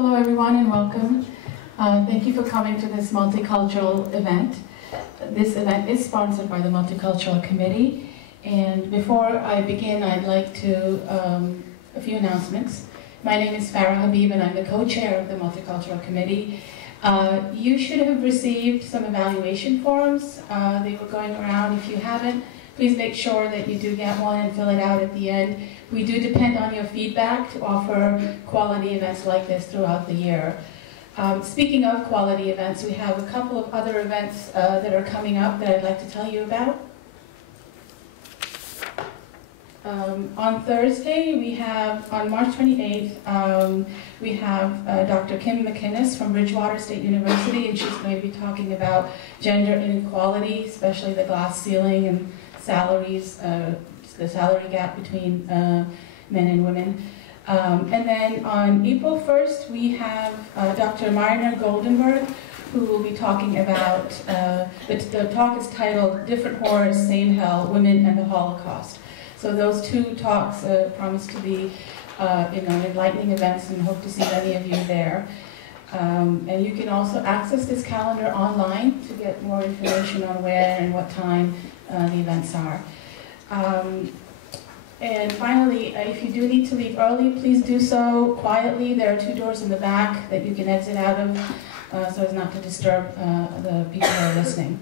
Hello everyone and welcome. Thank you for coming to this multicultural event. This event is sponsored by the Multicultural Committee. And before I begin, I'd like to, a few announcements. My name is Farah Habib and I'm the co-chair of the Multicultural Committee. You should have received some evaluation forms. They were going around. If you haven't, please make sure that you do get one and fill it out at the end. We do depend on your feedback to offer quality events like this throughout the year. Speaking of quality events, we have a couple of other events that are coming up that I'd like to tell you about. On Thursday, on March 28th, we have Dr. Kim McInnes from Bridgewater State University, and she's going to be talking about gender inequality, especially the glass ceiling and salaries, the salary gap between men and women. And then on April 1st, we have Dr. Mariner Goldenberg, who will be talking about, the talk is titled Different Horrors, Same Hell, Women and the Holocaust. So those two talks promise to be enlightening events, and hope to see many of you there. And you can also access this calendar online to get more information on where and what time the events are. And finally, if you do need to leave early, please do so quietly. There are two doors in the back that you can exit out of so as not to disturb the people who are listening.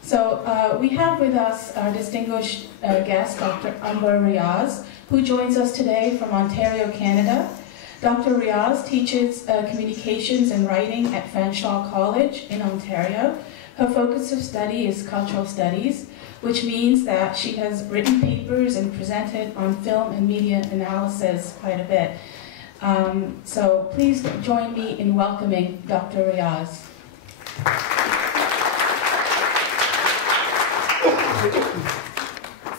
So we have with us our distinguished guest, Dr. Fatima Riaz, who joins us today from Ontario, Canada. Dr. Riaz teaches communications and writing at Fanshawe College in Ontario. Her focus of study is cultural studies, which means that she has written papers and presented on film and media analysis quite a bit. So please join me in welcoming Dr. Riaz.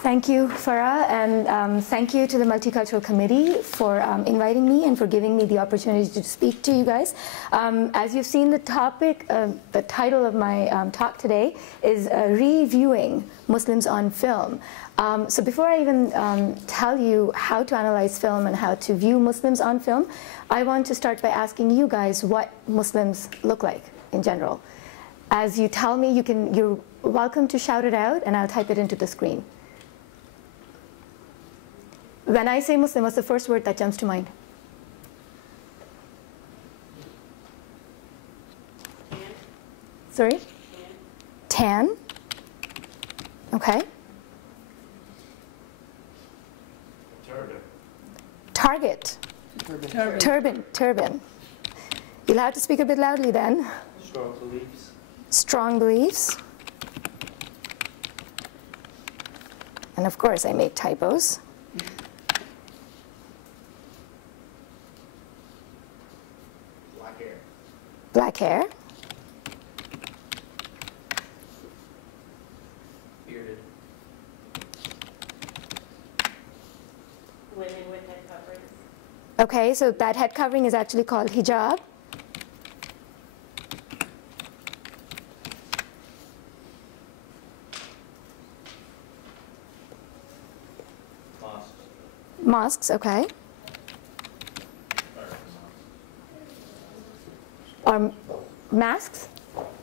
Thank you, Farah, and thank you to the Multicultural Committee for inviting me and for giving me the opportunity to speak to you guys. As you've seen, the topic, the title of my talk today is Reviewing Muslims on Film. So before I even tell you how to analyze film and how to view Muslims on film, I want to start by asking you guys what Muslims look like in general. As you tell me, you're welcome to shout it out, and I'll type it into the screen. When I say Muslim, what's the first word that jumps to mind? Sorry? Tan. Okay. Turban. Target. Turban. Turban. Turban. You'll have to speak a bit loudly then. Strong beliefs. Strong beliefs. And of course, I make typos. Black hair. Black hair. Bearded. Women with head coverings. Okay, so that head covering is actually called hijab. Mosques, okay. Or masks?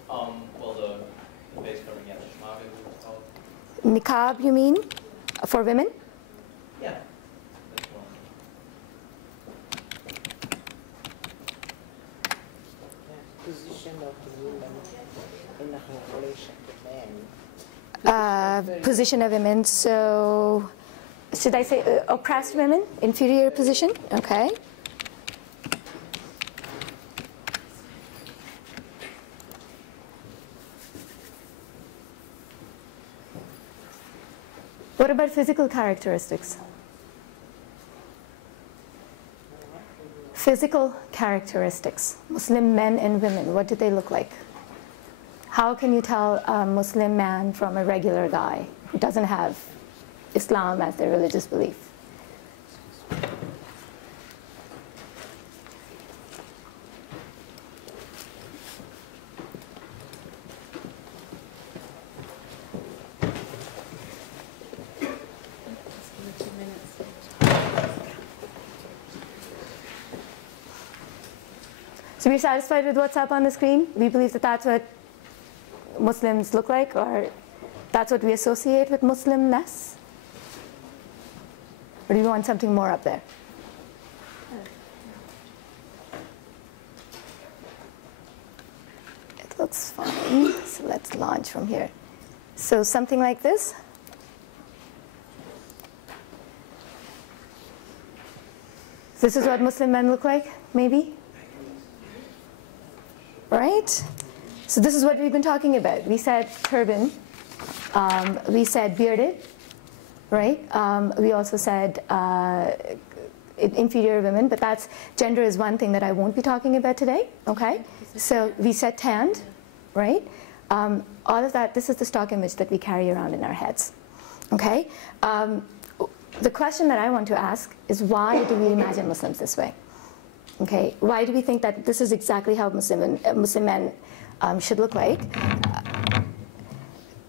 Well, the face covering, yeah, shmag is called. Niqab, you mean? For women? Yeah. That's one. Position of the women in the relation to men. Position of women, so should I say oppressed women? Inferior position? Okay. What about physical characteristics? Physical characteristics. Muslim men and women, what do they look like? How can you tell a Muslim man from a regular guy who doesn't have Islam as their religious belief? So we're satisfied with what's up on the screen? We believe that that's what Muslims look like, or that's what we associate with Muslimness? Or do you want something more up there? It looks fine, so let's launch from here. So something like this. This is what Muslim men look like, maybe? Right? So this is what we've been talking about. We said turban, we said bearded, right? We also said inferior women, but that's, gender is one thing that I won't be talking about today, okay? So we said tanned, right? All of that, this is the stock image that we carry around in our heads, okay? The question that I want to ask is, why do we imagine Muslims this way? Okay, why do we think that this is exactly how Muslim men should look like?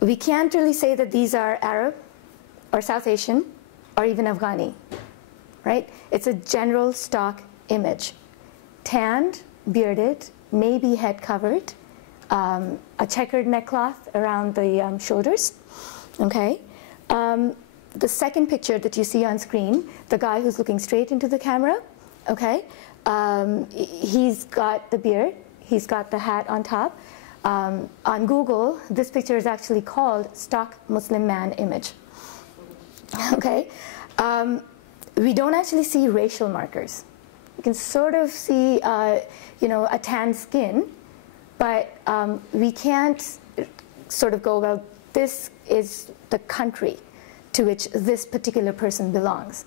We can't really say that these are Arab or South Asian or even Afghani, right? It's a general stock image. Tanned, bearded, maybe head covered, a checkered neckcloth around the shoulders, okay? The second picture that you see on screen, the guy who's looking straight into the camera, okay? He's got the beard, he's got the hat on top. On Google, this picture is actually called stock Muslim man image, okay? We don't actually see racial markers. You can sort of see, you know, a tan skin, but we can't sort of go, well, this is the country to which this particular person belongs,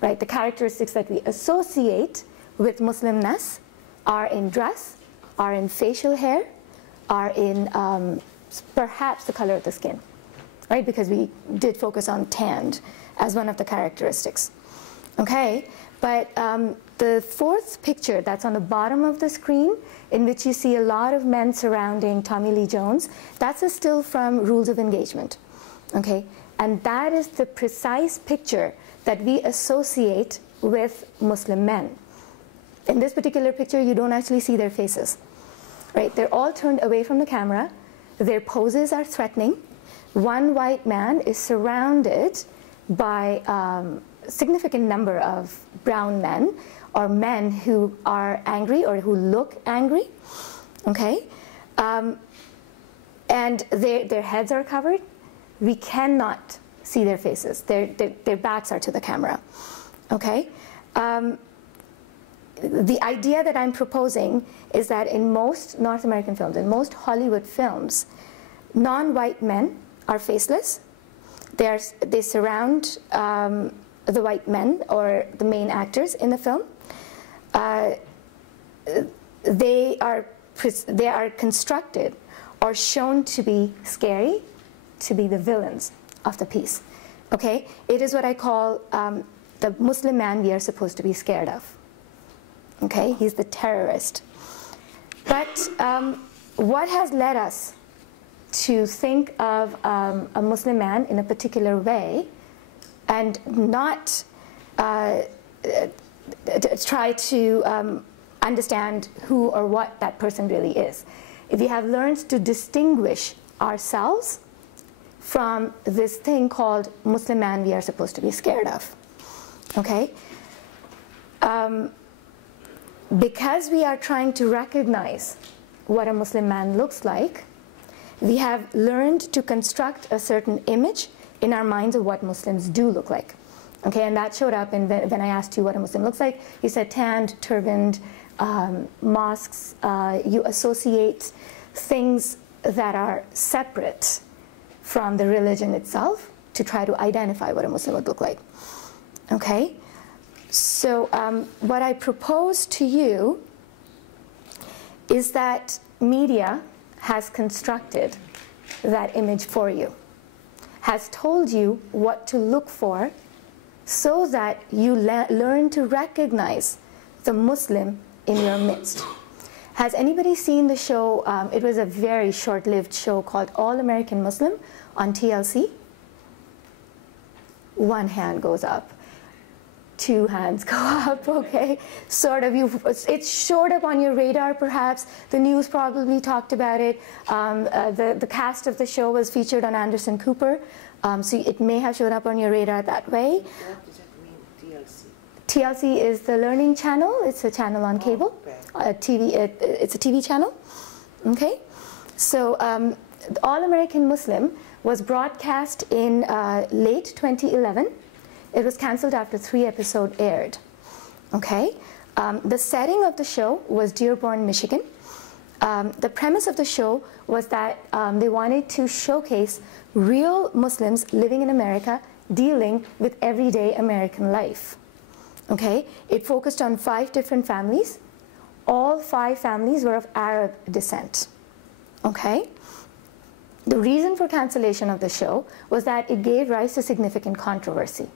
right? The characteristics that we associate with Muslimness are in dress, are in facial hair, are in perhaps the color of the skin, right? Because we did focus on tanned as one of the characteristics, okay? But the fourth picture that's on the bottom of the screen, in which you see a lot of men surrounding Tommy Lee Jones, that's a still from Rules of Engagement, okay? And that is the precise picture that we associate with Muslim men. In this particular picture, you don't actually see their faces, right? They're all turned away from the camera. Their poses are threatening. One white man is surrounded by a significant number of brown men, or men who are angry or who look angry, okay? And their heads are covered. We cannot see their faces. Their backs are to the camera, okay? The idea that I'm proposing is that in most North American films, in most Hollywood films, non-white men are faceless. They surround the white men or the main actors in the film. They are constructed or shown to be scary, to be the villains of the piece, okay? It is what I call the Muslim man we are supposed to be scared of, okay? He's the terrorist. But what has led us to think of a Muslim man in a particular way and not try to understand who or what that person really is? If we have learned to distinguish ourselves from this thing called Muslim man we are supposed to be scared of, okay? Because we are trying to recognize what a Muslim man looks like, we have learned to construct a certain image in our minds of what Muslims do look like, okay? And that showed up when I asked you what a Muslim looks like. You said tanned, turbaned, mosques. You associate things that are separate from the religion itself to try to identify what a Muslim would look like, okay? So what I propose to you is that media has constructed that image for you, has told you what to look for so that you learn to recognize the Muslim in your midst. Has anybody seen the show, it was a very short-lived show called All American Muslim on TLC? One hand goes up. 2 hands go up, okay? Sort of, it showed up on your radar perhaps. The news probably talked about it. The cast of the show was featured on Anderson Cooper. So it may have shown up on your radar that way. What does that mean, TLC? TLC is the learning channel. It's a channel on cable. It's a TV channel, okay? So All American Muslim was broadcast in late 2011. It was canceled after 3 episodes aired, okay? The setting of the show was Dearborn, Michigan. The premise of the show was that they wanted to showcase real Muslims living in America dealing with everyday American life, okay? It focused on 5 different families. All 5 families were of Arab descent, okay? The reason for cancellation of the show was that it gave rise to significant controversy.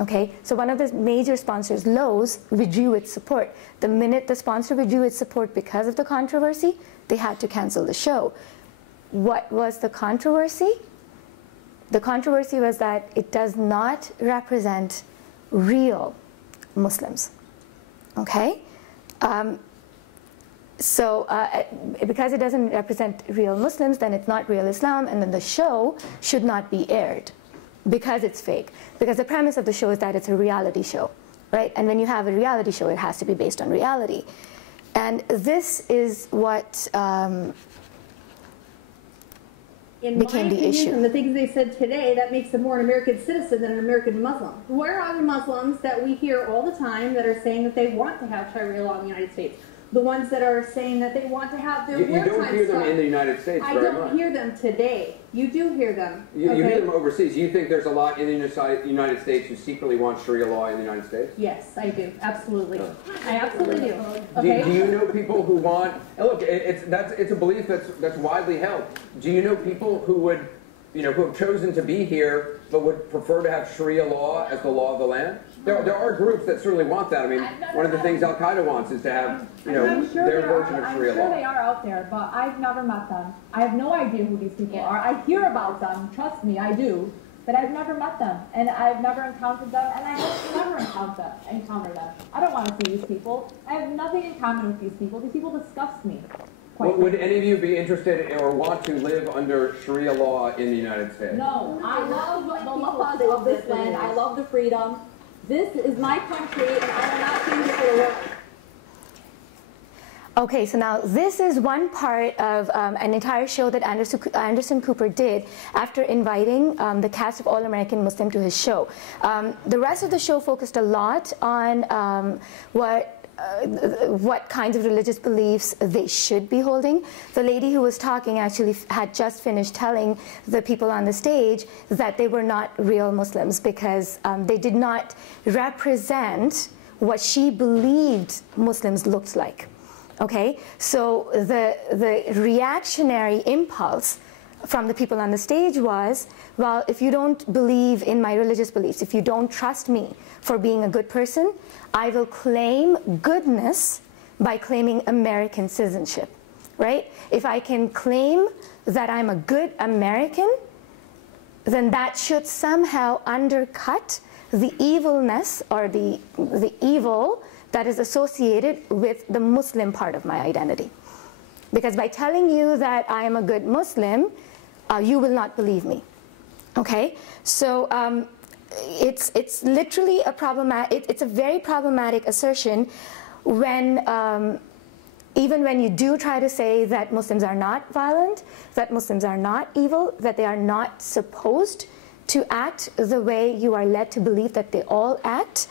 Okay, so one of the major sponsors, Lowe's, withdrew its support. The minute the sponsor withdrew its support because of the controversy, they had to cancel the show. What was the controversy? The controversy was that it does not represent real Muslims. Okay? Because it doesn't represent real Muslims, then it's not real Islam, and then the show should not be aired because it's fake. Because the premise of the show is that it's a reality show, right? And when you have a reality show, it has to be based on reality. And this is what became the issue. From the things they said today, that makes them more an American citizen than an American Muslim. Where are the Muslims that we hear all the time that are saying that they want to have Sharia law in the United States? The ones that are saying that they want to have their wartime You don't hear them in the United States very much. I don't hear them today. You do hear them. You hear them overseas. You think there's a lot in the United States who secretly want Sharia law in the United States? Yes, I do. Absolutely. I absolutely do. Okay? Do you know people who want... And look, it's a belief that's widely held. Do you know people who would, who have chosen to be here but would prefer to have Sharia law as the law of the land? There are groups that certainly want that. I mean, one of the things Al Qaeda wants is to have, their version of Sharia law. I'm sure they are out there, but I've never met them. I have no idea who these people are. I hear about them, trust me, I do, but I've never met them, and I've never encountered them, and I hope to never encounter them. I don't want to see these people. I have nothing in common with these people. These people disgust me. Would any of you be interested or want to live under Sharia law in the United States? No, I love the laws of this land. I love the freedom. This is my country, and I will not change it for the world. Okay, so now this is one part of an entire show that Anderson Cooper did after inviting the cast of All American Muslim to his show. The rest of the show focused a lot on what kinds of religious beliefs they should be holding. The lady who was talking actually had just finished telling the people on the stage that they were not real Muslims because they did not represent what she believed Muslims looked like. Okay, so the reactionary impulse from the people on the stage was, well, if you don't believe in my religious beliefs, if you don't trust me for being a good person, I will claim goodness by claiming American citizenship, right? If I can claim that I'm a good American, then that should somehow undercut the evilness or the evil that is associated with the Muslim part of my identity. Because by telling you that I am a good Muslim, you will not believe me. Okay, so it's literally a problematic. It's a very problematic assertion when even when you do try to say that Muslims are not violent, that Muslims are not evil, that they are not supposed to act the way you are led to believe that they all act.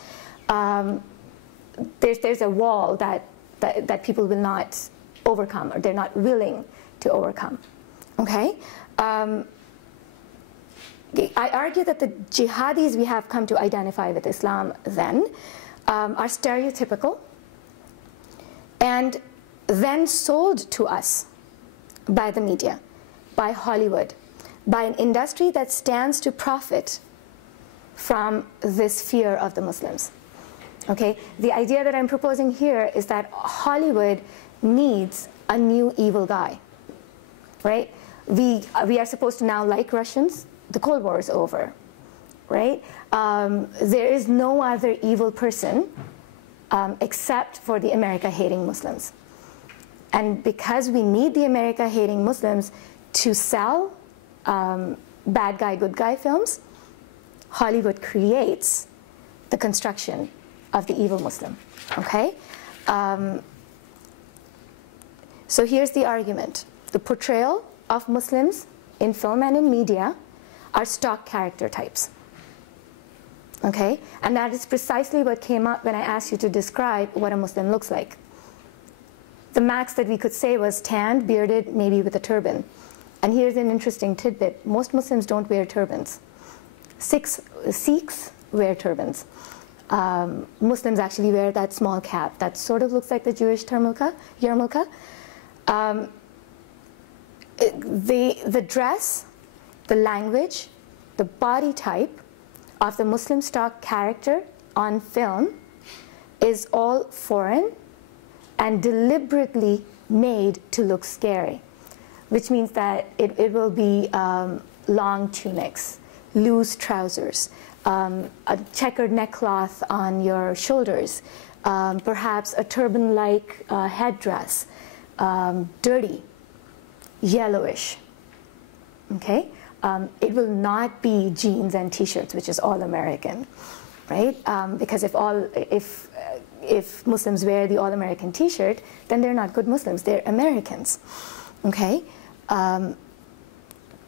There's a wall that people will not overcome, or they're not willing to overcome. Okay. I argue that the jihadis we have come to identify with Islam then are stereotypical and then sold to us by the media, by Hollywood, by an industry that stands to profit from this fear of the Muslims. Okay? The idea that I'm proposing here is that Hollywood needs a new evil guy, right? We are supposed to now like Russians. The Cold War is over, right? There is no other evil person except for the America-hating Muslims. And because we need the America-hating Muslims to sell bad guy, good guy films, Hollywood creates the construction of the evil Muslim, okay? So here's the argument. The portrayal of Muslims in film and in media are stock character types, okay? And that is precisely what came up when I asked you to describe what a Muslim looks like. The max that we could say was tanned, bearded, maybe with a turban. And here's an interesting tidbit. Most Muslims don't wear turbans. Sikhs wear turbans. Muslims actually wear that small cap that sort of looks like the Jewish yarmulke. The dress, the language, the body type of the Muslim stock character on film is all foreign and deliberately made to look scary, which means that it will be long tunics, loose trousers, a checkered neckcloth on your shoulders, perhaps a turban-like headdress, dirty, yellowish, okay? It will not be jeans and t-shirts, which is all American, right? Because if Muslims wear the all-American t-shirt, then they're not good Muslims, they're Americans, okay?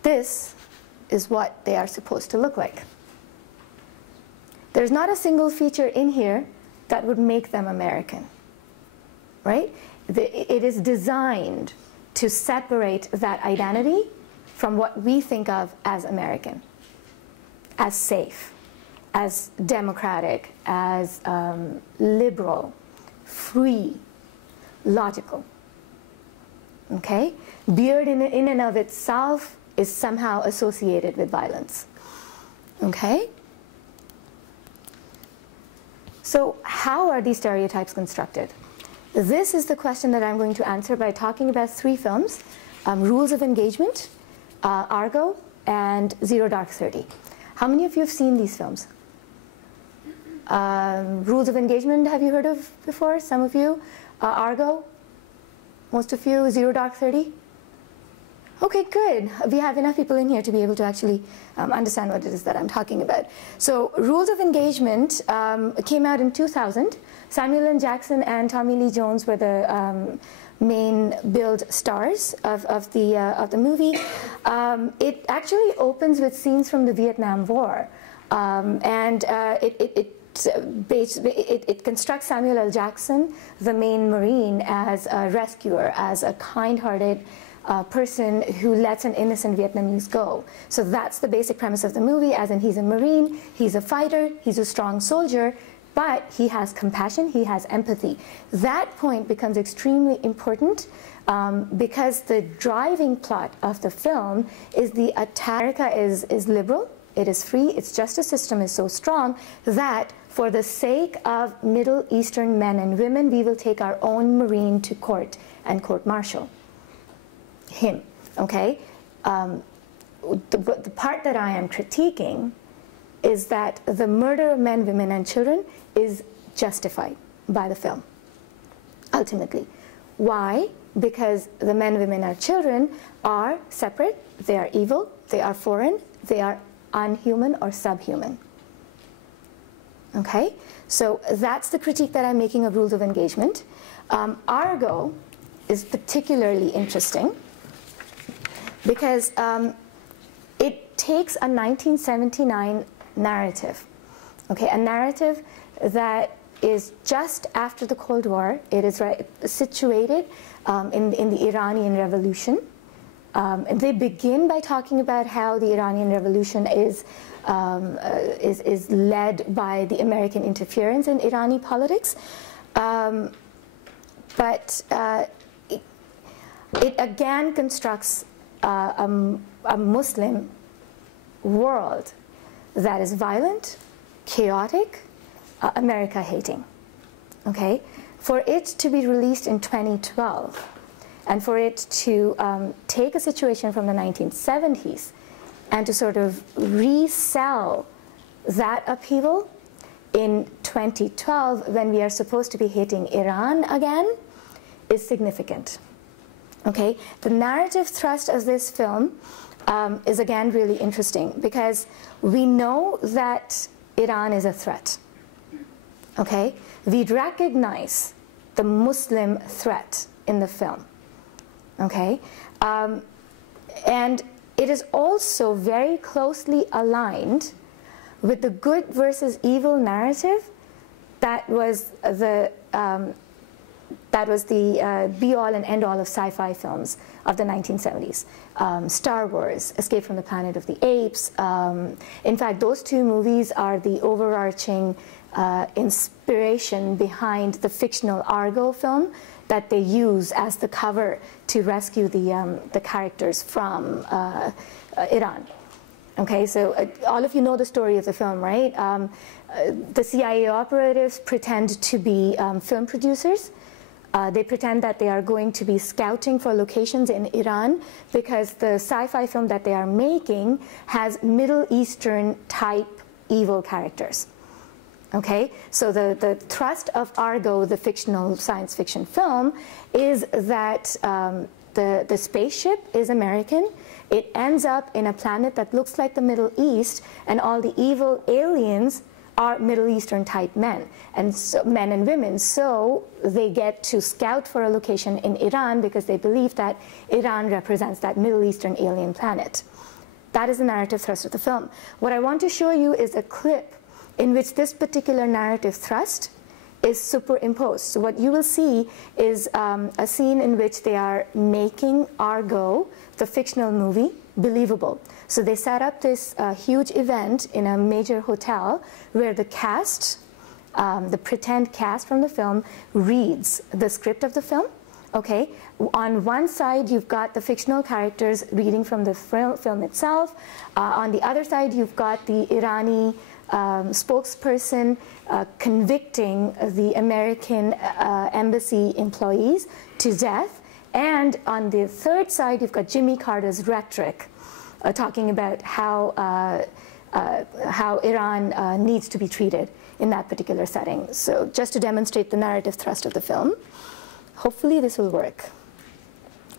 This is what they are supposed to look like. There's not a single feature in here that would make them American, right? It is designed to separate that identity from what we think of as American, as safe, as democratic, as liberal, free, logical, okay? Beard in and of itself is somehow associated with violence, okay? So how are these stereotypes constructed? This is the question that I'm going to answer by talking about 3 films, Rules of Engagement, Argo, and Zero Dark 30. How many of you have seen these films? Rules of Engagement, have you heard of before? Some of you. Argo? Most of you. Zero Dark 30? Okay, good. We have enough people in here to be able to actually understand what it is that I'm talking about. So Rules of Engagement came out in 2000. Samuel L. Jackson and Tommy Lee Jones were the main billed stars of the movie. It actually opens with scenes from the Vietnam War. It constructs Samuel L. Jackson, the main Marine, as a rescuer, as a kind-hearted person who lets an innocent Vietnamese go. So that's the basic premise of the movie, as in he's a Marine, he's a fighter, he's a strong soldier, but he has compassion, he has empathy. That point becomes extremely important because the driving plot of the film is the America is liberal, it is free, its justice system is so strong that for the sake of Middle Eastern men and women, we will take our own Marine to court and court-martial him, okay? The part that I am critiquing is that the murder of men, women, and children is justified by the film, ultimately. Why? Because the men, women, and children are separate, they are evil, they are foreign, they are unhuman or subhuman. Okay? So that's the critique that I'm making of Rules of Engagement. Argo is particularly interesting because it takes a 1979 narrative, okay, a narrative that is just after the Cold War. It is situated in the Iranian Revolution. And they begin by talking about how the Iranian Revolution is led by the American interference in Irani politics. But it again constructs a Muslim world that is violent, chaotic, America-hating. Okay? For it to be released in 2012, and for it to take a situation from the 1970s and to sort of resell that upheaval in 2012, when we are supposed to be hitting Iran again, is significant. Okay, the narrative thrust of this film is again really interesting because we know that Iran is a threat. Okay, we recognize the Muslim threat in the film. Okay, and it is also very closely aligned with the good versus evil narrative that was the be-all and end-all of sci-fi films of the 1970s. Star Wars, Escape from the Planet of the Apes. In fact, those two movies are the overarching inspiration behind the fictional Argo film that they use as the cover to rescue the characters from Iran. Okay, so all of you know the story of the film, right? The CIA operatives pretend to be film producers. They pretend that they are going to be scouting for locations in Iran because the sci-fi film that they are making has Middle Eastern type evil characters. Okay, so the thrust of Argo, the fictional science fiction film, is that the spaceship is American. It ends up in a planet that looks like the Middle East, and all the evil aliens are Middle Eastern type men, and so, men and women. So they get to scout for a location in Iran because they believe that Iran represents that Middle Eastern alien planet. That is the narrative thrust of the film. What I want to show you is a clip in which this particular narrative thrust is superimposed. So what you will see is a scene in which they are making Argo, the fictional movie, believable. So they set up this huge event in a major hotel where the cast, the pretend cast from the film, reads the script of the film. Okay, on one side you've got the fictional characters reading from the film itself. On the other side you've got the Irani spokesperson convicting the American embassy employees to death. And on the third side, you've got Jimmy Carter's rhetoric talking about how Iran needs to be treated in that particular setting. So just to demonstrate the narrative thrust of the film, hopefully this will work.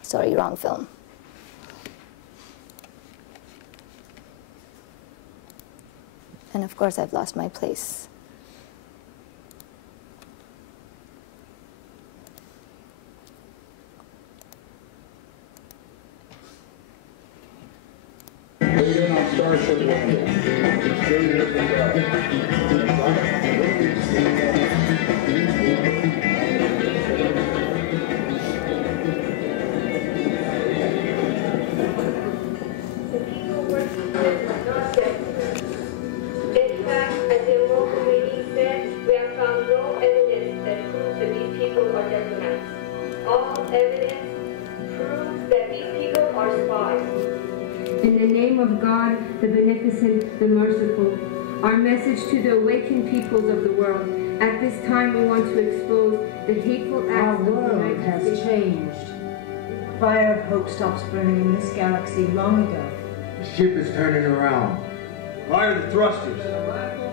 Sorry, wrong film. And of course, I've lost my place. We're on Starship In the name of God, the Beneficent, the Merciful, our message to the awakened peoples of the world. At this time, we want to expose the hateful acts of the United States. Our world has changed. Fire of hope stops burning in this galaxy long ago. The ship is turning around. Fire the thrusters.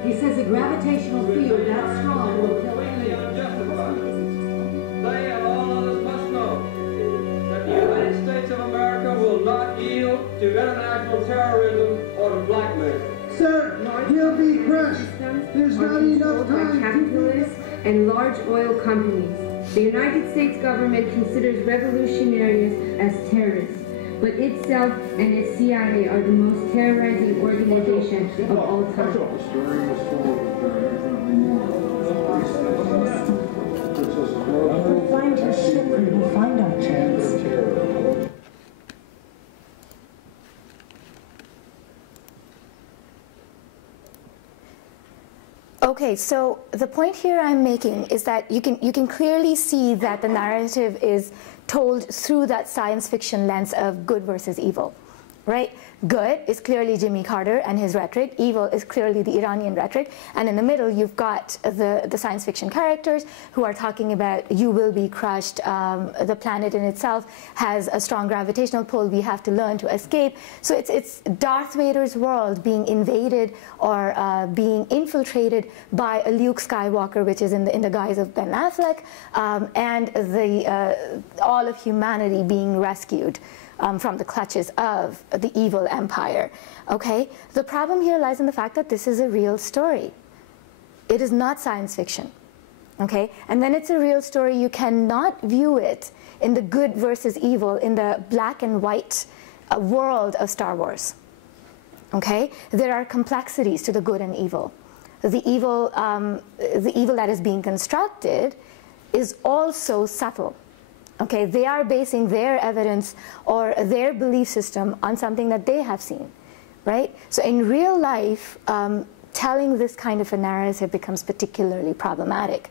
He says a gravitational field that strong will kill anyone. They and all others must know that the United States of America will not yield to international terrorism or to blackmail. Sir, he'll be crushed. There's not enough time. Capitalists and large oil companies. The United States government considers revolutionaries as terrorists, but itself and its CIA are the most terrorizing organization of all time. We'll find his ship, we'll find our chance. Okay, so the point here I'm making is that you can clearly see that the narrative is told through that science fiction lens of good versus evil. right? Good is clearly Jimmy Carter and his rhetoric. Evil is clearly the Iranian rhetoric. And in the middle, you've got the science fiction characters who are talking about you will be crushed. The planet in itself has a strong gravitational pull. We have to learn to escape. So it's Darth Vader's world being invaded or being infiltrated by a Luke Skywalker, which is in the guise of Ben Affleck, and all of humanity being rescued from the clutches of the evil empire, okay? The problem here lies in the fact that this is a real story. It is not science fiction, okay? And when it's a real story, you cannot view it in the good versus evil, in the black and white world of Star Wars, okay? There are complexities to the good and evil. The evil that is being constructed is also subtle. Okay, they are basing their evidence or their belief system on something that they have seen, right? So in real life, telling this kind of a narrative becomes particularly problematic.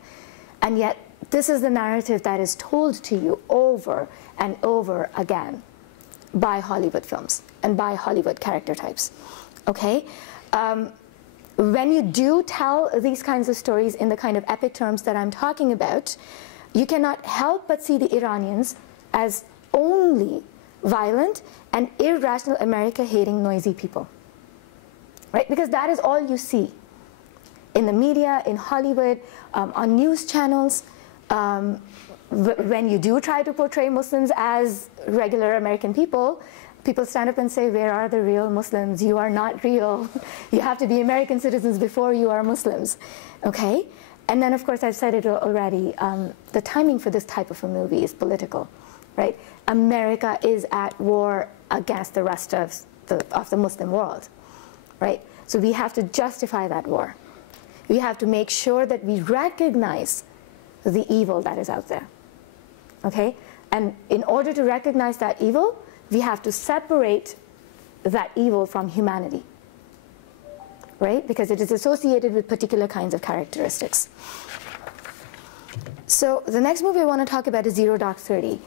And yet, this is the narrative that is told to you over and over again by Hollywood films and by Hollywood character types, okay? When you do tell these kinds of stories in the kind of epic terms that I'm talking about, you cannot help but see the Iranians as only violent and irrational America-hating, noisy people, right? Because that is all you see in the media, in Hollywood, on news channels. When you do try to portray Muslims as regular American people, people stand up and say, where are the real Muslims? You are not real. You have to be American citizens before you are Muslims, okay? And then, of course, I've said it already, the timing for this type of a movie is political, right? America is at war against the rest of the Muslim world, right? So we have to justify that war. We have to make sure that we recognize the evil that is out there, okay? And in order to recognize that evil, we have to separate that evil from humanity, right? Because it is associated with particular kinds of characteristics. So the next movie I want to talk about is Zero Dark 30.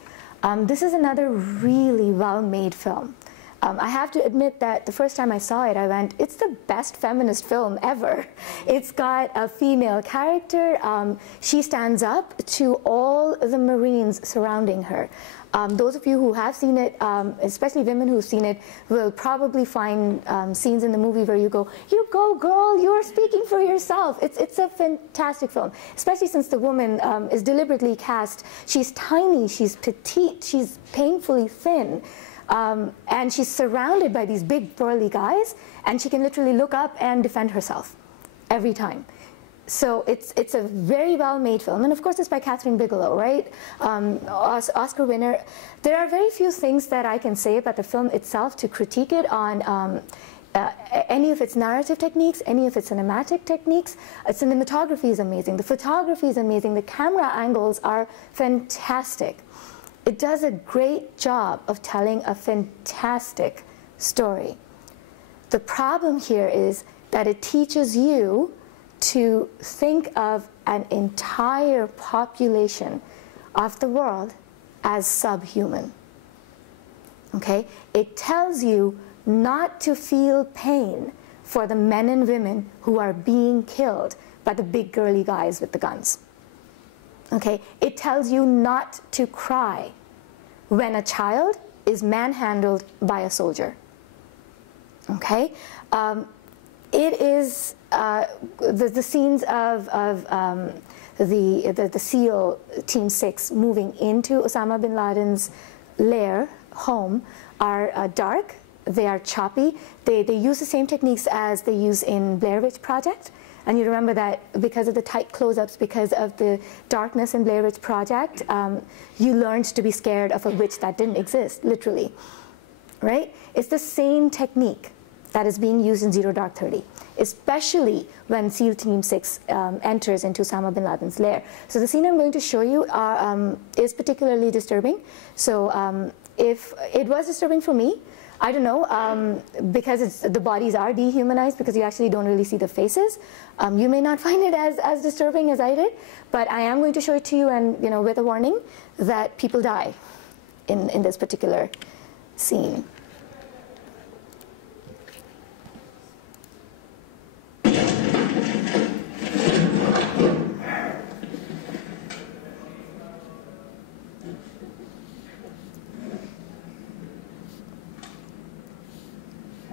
This is another really well-made film. I have to admit that the first time I saw it, I went, it's the best feminist film ever. It's got a female character. She stands up to all the Marines surrounding her. Those of you who have seen it, especially women who've seen it, will probably find scenes in the movie where you go girl, you're speaking for yourself. It's a fantastic film, especially since the woman is deliberately cast. She's tiny, she's petite, she's painfully thin. And she's surrounded by these big burly guys, and she can literally look up and defend herself every time. So it's a very well-made film, and of course it's by Catherine Bigelow, right? Oscar winner. There are very few things that I can say about the film itself to critique it on any of its narrative techniques, any of its cinematic techniques. Its cinematography is amazing. The photography is amazing. The camera angles are fantastic. It does a great job of telling a fantastic story. The problem here is that it teaches you to think of an entire population of the world as subhuman. Okay? It tells you not to feel pain for the men and women who are being killed by the big girly guys with the guns. Okay? It tells you not to cry when a child is manhandled by a soldier. Okay? It is the scenes of the SEAL Team 6 moving into Osama bin Laden's lair, home, are dark, they are choppy, they use the same techniques as they use in Blair Witch Project. And you remember that because of the tight close-ups, because of the darkness in Blair Witch Project, you learned to be scared of a witch that didn't exist, literally, right? It's the same technique that is being used in Zero Dark 30, especially when SEAL Team 6 enters into Osama bin Laden's lair. So the scene I'm going to show you is particularly disturbing. So if it was disturbing for me, I don't know, because the bodies are dehumanized, because you actually don't really see the faces. You may not find it as disturbing as I did, but I am going to show it to you, and with a warning that people die in this particular scene.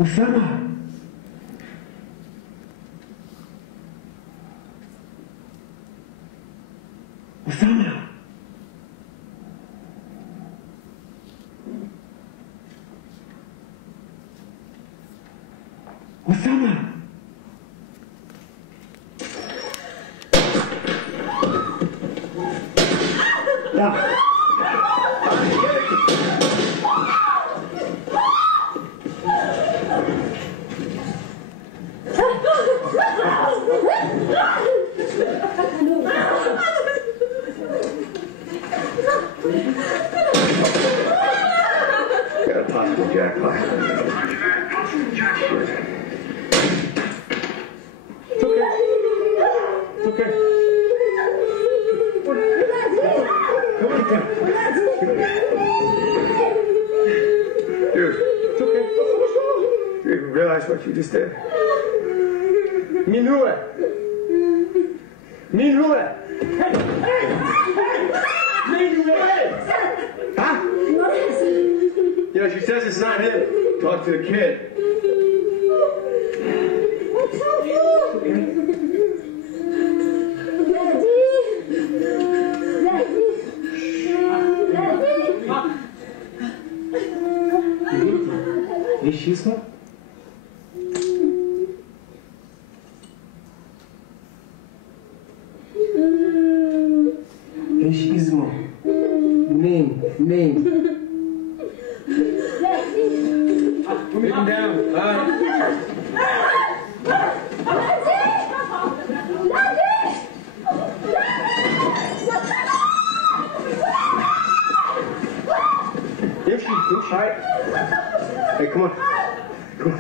Osama. Osama. Osama. Yeah. Got a possible jackpot. It's okay. It's okay. Come on, Tim. Dude, It's okay. you even realize what you just did? Minue. Minue. Huh? Yeah, she says it's not him. Talk to the kid. Исчезла? Исчезла. Name. Put him down. Hey, come on. Come on.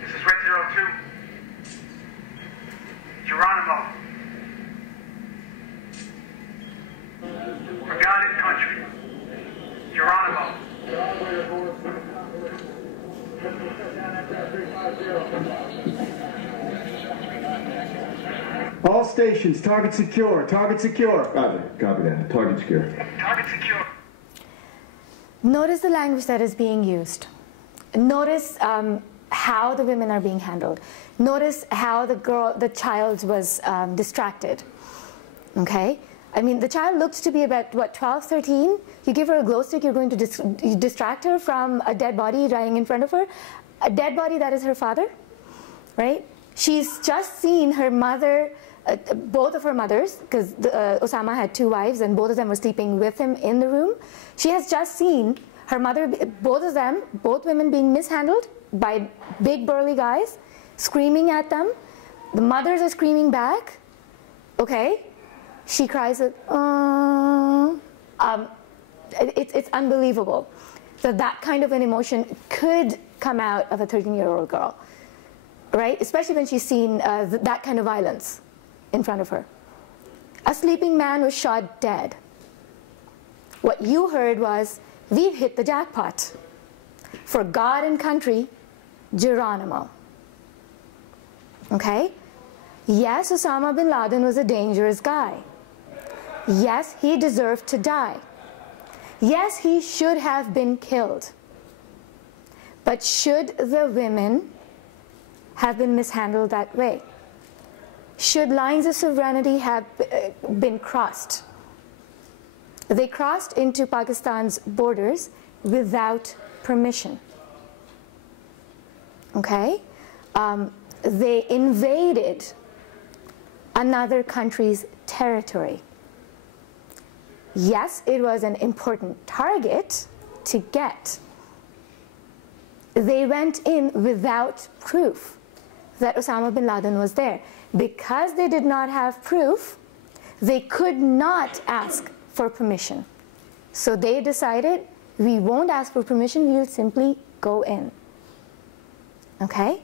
This is Red 02. Geronimo. Forgotten country. Geronimo. All stations, target secure. Target secure. Copy that. Target secure. Target secure. Notice the language that is being used. Notice how the women are being handled. Notice how the child was distracted. Okay? I mean, the child looks to be about, what, 12, 13? You give her a glow stick, you're going to distract her from a dead body lying in front of her. A dead body that is her father, right? She's just seen her mother, both of her mothers, because Osama had 2 wives and both of them were sleeping with him in the room. She has just seen her mother, both women being mishandled by big burly guys, screaming at them. The mothers are screaming back, okay? She cries, it's unbelievable that kind of an emotion could come out of a 13-year-old girl, right? Especially when she's seen that kind of violence in front of her. A sleeping man was shot dead. What you heard was, we've hit the jackpot. For God and country, Geronimo. Okay? Yes, Osama bin Laden was a dangerous guy. Yes, he deserved to die. Yes, he should have been killed. But should the women have been mishandled that way? Should lines of sovereignty have been crossed? They crossed into Pakistan's borders without permission. Okay? They invaded another country's territory. Yes, it was an important target to get. They went in without proof that Osama bin Laden was there. Because they did not have proof, they could not ask for permission. So they decided, we won't ask for permission, we'll simply go in. Okay?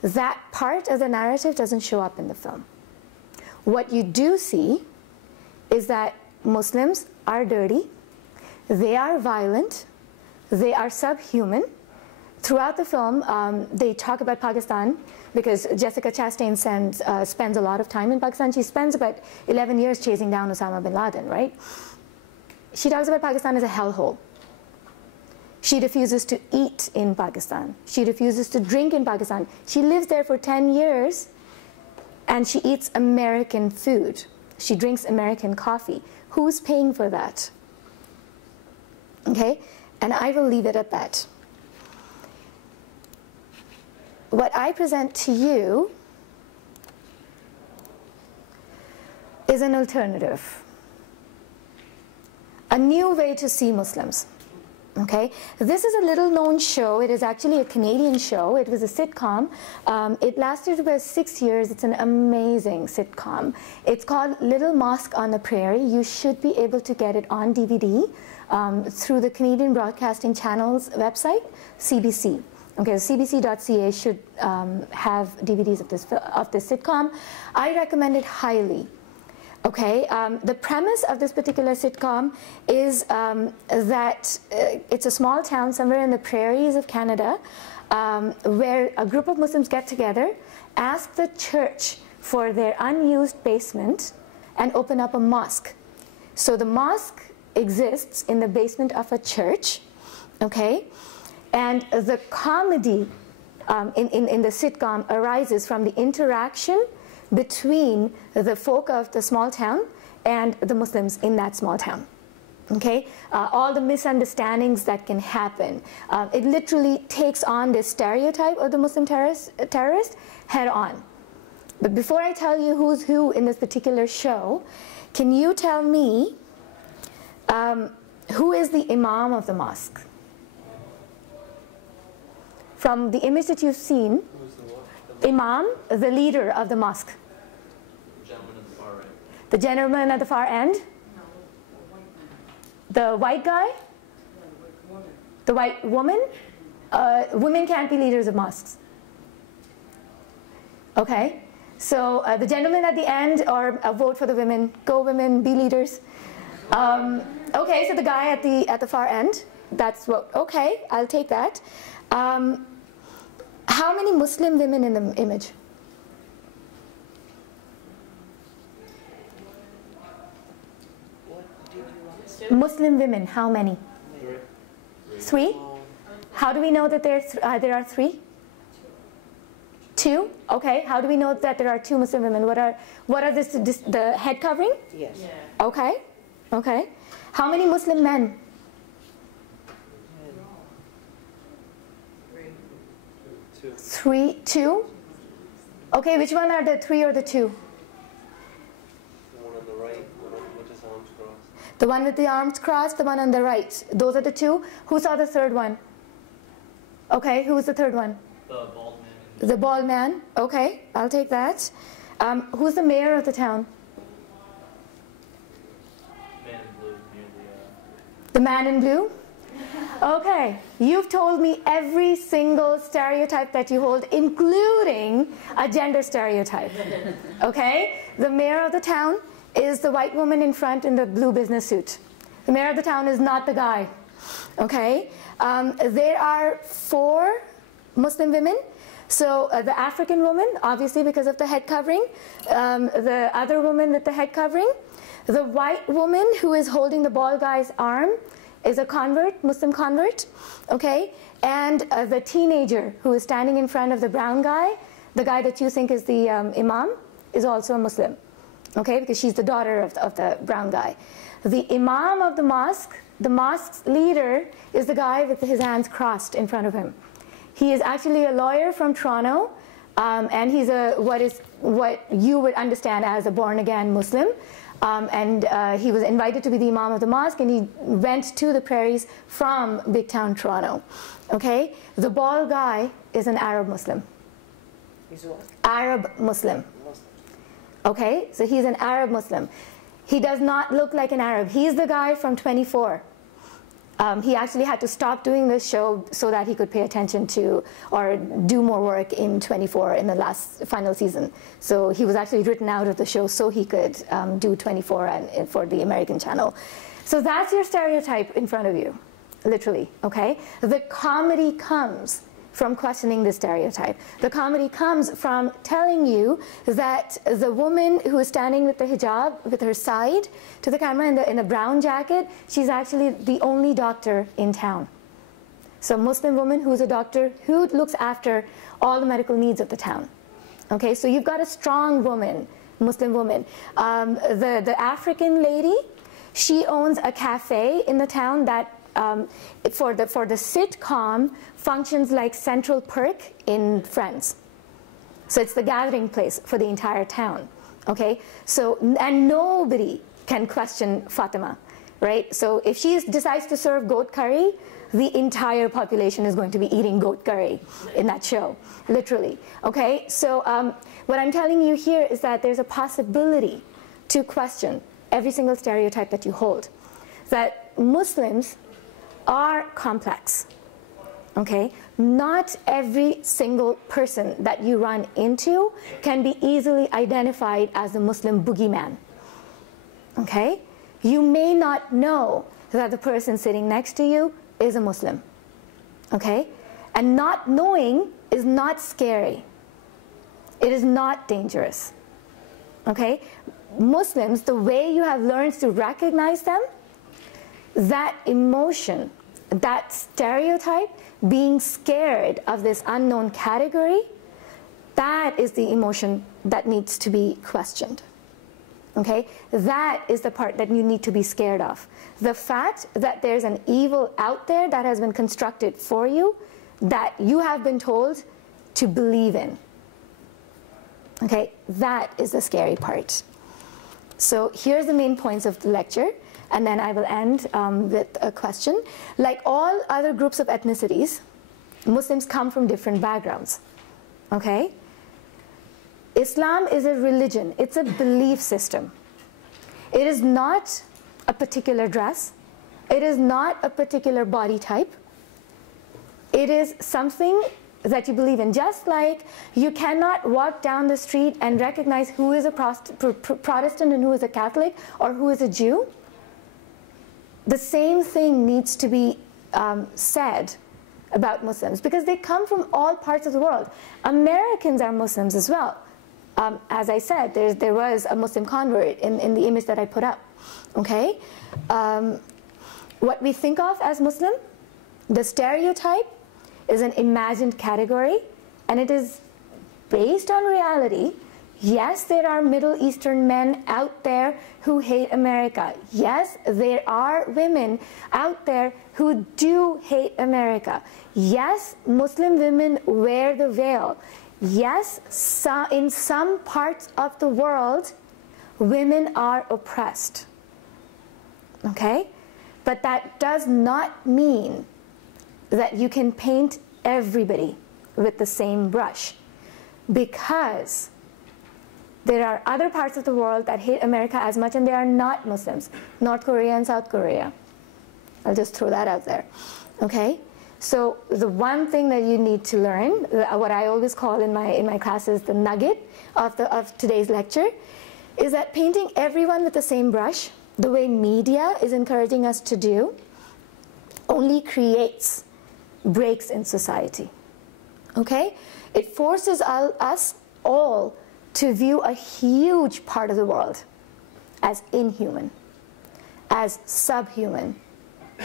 That part of the narrative doesn't show up in the film. What you do see is that Muslims are dirty, they are violent, they are subhuman, throughout the film, they talk about Pakistan because Jessica Chastain spends a lot of time in Pakistan. She spends about 11 years chasing down Osama bin Laden, right? She talks about Pakistan as a hellhole. She refuses to eat in Pakistan. She refuses to drink in Pakistan. She lives there for 10 years and she eats American food. She drinks American coffee. Who's paying for that? Okay? And I will leave it at that. What I present to you is an alternative. A new way to see Muslims. Okay, this is a little known show. It is actually a Canadian show. It was a sitcom. It lasted about 6 years. It's an amazing sitcom. It's called Little Mosque on the Prairie. You should be able to get it on DVD through the Canadian Broadcasting Channel's website, CBC. Okay, cbc.ca should have DVDs of this sitcom. I recommend it highly. Okay, the premise of this particular sitcom is that it's a small town somewhere in the prairies of Canada where a group of Muslims get together, ask the church for their unused basement and open up a mosque. So the mosque exists in the basement of a church, okay, and the comedy in the sitcom arises from the interaction between the folk of the small town and the Muslims in that small town. Okay, all the misunderstandings that can happen. It literally takes on this stereotype of the Muslim terrorist head on. But before I tell you who's who in this particular show, can you tell me who is the imam of the mosque? From the image that you've seen, imam, the leader of the mosque. The gentleman at the far end? The white guy? The white woman? Women can't be leaders of mosques. Okay, so the gentleman at the end, or a vote for the women. Go women, be leaders. Okay, so the guy at the far end. That's what. Okay, I'll take that. How many Muslim women in the image? Muslim women, how many? Three? How do we know that there are three? Two? Okay. How do we know that there are two Muslim women? What are the head covering? Yes. Okay. Okay. How many Muslim men? Two? Okay, which one are the three or the two? The one on the right, with his arms crossed. The one with the arms crossed, the one on the right. Those are the two. Who saw the third one? Okay, who was the third one? The bald man. The bald man. Okay, I'll take that. Who's the mayor of the town? Man in blue, near the man in blue? Okay, you've told me every single stereotype that you hold, including a gender stereotype. Okay, the mayor of the town is the white woman in front in the blue business suit. The mayor of the town is not the guy. Okay, there are 4 Muslim women. So the African woman, obviously because of the head covering, the other woman with the head covering, the white woman who is holding the bald guy's arm is a convert, Muslim convert, okay? And the teenager who is standing in front of the brown guy, the guy that you think is the imam, is also a Muslim, okay? Because she's the daughter of the brown guy. The imam of the mosque's leader is the guy with his hands crossed in front of him. He is actually a lawyer from Toronto, and he's what you would understand as a born-again Muslim. And he was invited to be the imam of the mosque, and he went to the prairies from big town Toronto. Okay, the bald guy is an Arab Muslim. He's what? Arab Muslim. Okay, so he's an Arab Muslim. He does not look like an Arab. He's the guy from 24. He actually had to stop doing this show so that he could pay attention to or do more work in 24 in the final season. So he was actually written out of the show so he could do 24 and for the American channel. So that's your stereotype in front of you, literally, okay? The comedy comes from questioning the stereotype. The comedy comes from telling you that the woman who is standing with the hijab, with her side to the camera in a brown jacket, she's actually the only doctor in town. So Muslim woman who's a doctor who looks after all the medical needs of the town. Okay, so you've got a strong woman, Muslim woman. The African lady, she owns a cafe in the town that for the sitcom functions like Central Perk in Friends. So it's the gathering place for the entire town. Okay, so and nobody can question Fatima, right? So if she decides to serve goat curry, the entire population is going to be eating goat curry in that show, literally. Okay, so what I'm telling you here is that there's a possibility to question every single stereotype that you hold. That Muslims are complex, okay? Not every single person that you run into can be easily identified as a Muslim boogeyman, okay? You may not know that the person sitting next to you is a Muslim, okay? And not knowing is not scary. It is not dangerous, okay? Muslims, the way you have learned to recognize them, that emotion, that stereotype, being scared of this unknown category, that is the emotion that needs to be questioned. Okay? That is the part that you need to be scared of. The fact that there's an evil out there that has been constructed for you, that you have been told to believe in. Okay? That is the scary part. So here's the main points of the lecture, and then I will end with a question. Like all other groups of ethnicities, Muslims come from different backgrounds. Okay? Islam is a religion. It's a belief system. It is not a particular dress. It is not a particular body type. It is something that you believe in. Just like you cannot walk down the street and recognize who is a Protestant and who is a Catholic or who is a Jew, the same thing needs to be said about Muslims, because they come from all parts of the world. Americans are Muslims as well. As I said, there was a Muslim convert in the image that I put up. Okay? What we think of as Muslim, the stereotype, is an imagined category, and it is based on reality. Yes, there are Middle Eastern men out there who hate America. Yes, there are women out there who do hate America. Yes, Muslim women wear the veil. Yes, in some parts of the world, women are oppressed. Okay? But that does not mean that you can paint everybody with the same brush, because there are other parts of the world that hate America as much, and they are not Muslims. North Korea and South Korea. I'll just throw that out there. Okay? So the one thing that you need to learn, what I always call in my classes the nugget of today's lecture, is that painting everyone with the same brush, the way media is encouraging us to do, only creates breaks in society. Okay? It forces us all to view a huge part of the world as inhuman, as subhuman,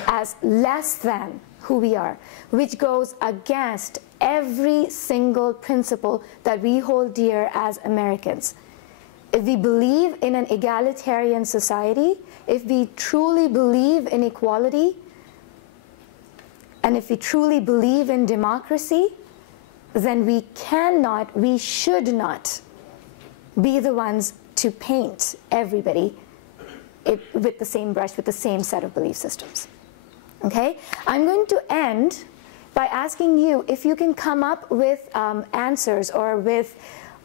as less than who we are, which goes against every single principle that we hold dear as Americans. If we believe in an egalitarian society, if we truly believe in equality, and if we truly believe in democracy, then we should not be the ones to paint everybody with the same brush, with the same set of belief systems. Okay? I'm going to end by asking you if you can come up with answers or with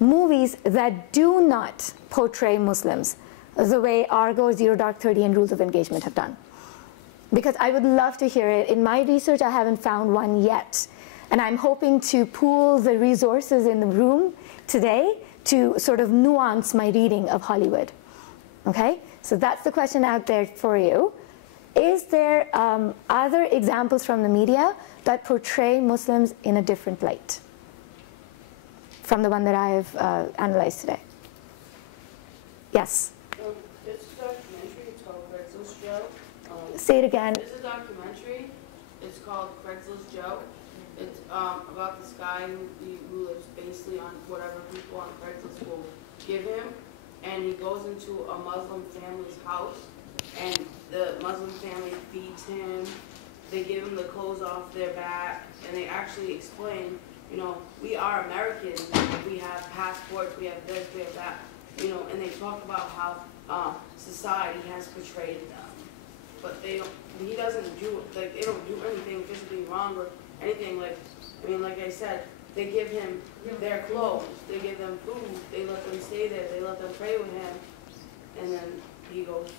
movies that do not portray Muslims the way Argo, Zero Dark 30, and Rules of Engagement have done. Because I would love to hear it. In my research, I haven't found one yet. And I'm hoping to pool the resources in the room today to sort of nuance my reading of Hollywood. Okay? So that's the question out there for you. is there other examples from the media that portray Muslims in a different light from the one that I have analyzed today? Yes? It's a documentary. It's called Craigslist Joe. Say it again. It's a documentary. It's called Craigslist Joe. It's about this guy who lives basically on whatever people on Craigslist will give him. And he goes into a Muslim family's house, and the Muslim family feeds him. They give him the clothes off their back, and they actually explain, you know, we are Americans. We have passports. We have this. We have that. You know, and they talk about how society has portrayed them, but they don't. He doesn't do like they don't do anything physically wrong or anything. Like, I mean, like I said, they give him their clothes, they give them food, they let them stay there, they let them pray with him, and then he goes.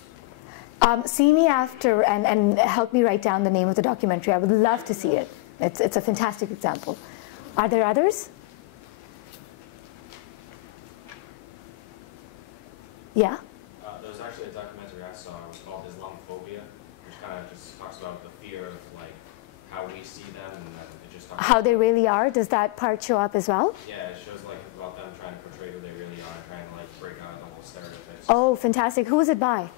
See me after and help me write down the name of the documentary. I would love to see it. It's a fantastic example. Are there others? Yeah? There was actually a documentary I saw. It was called Islamophobia, which kind of just talks about the fear of like how we see them, and then it just talks How about they really are? Does that part show up as well? Yeah, it shows like about them trying to portray who they really are, trying to like break out of the whole stereotypes. Oh, fantastic. Who was it by?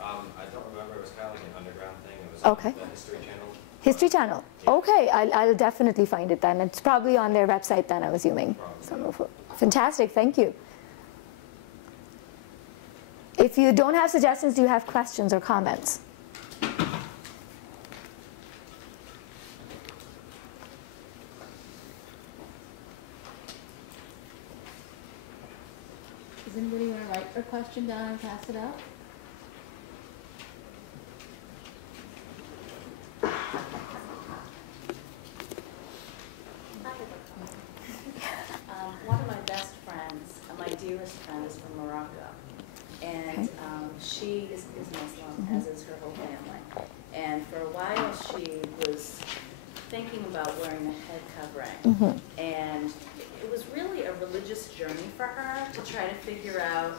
I don't remember. It was kind of like an underground thing. It was Okay. on the History Channel. History Channel. Okay, I'll definitely find it then. It's probably on their website then, I'm assuming. Fantastic, thank you. If you don't have suggestions, do you have questions or comments? Does anybody want to write a question down and pass it out? One of my best friends, my dearest friend, is from Morocco, and she is Muslim, as is her whole family. And for a while, she was thinking about wearing a head covering, and it was really a religious journey for her to try to figure out.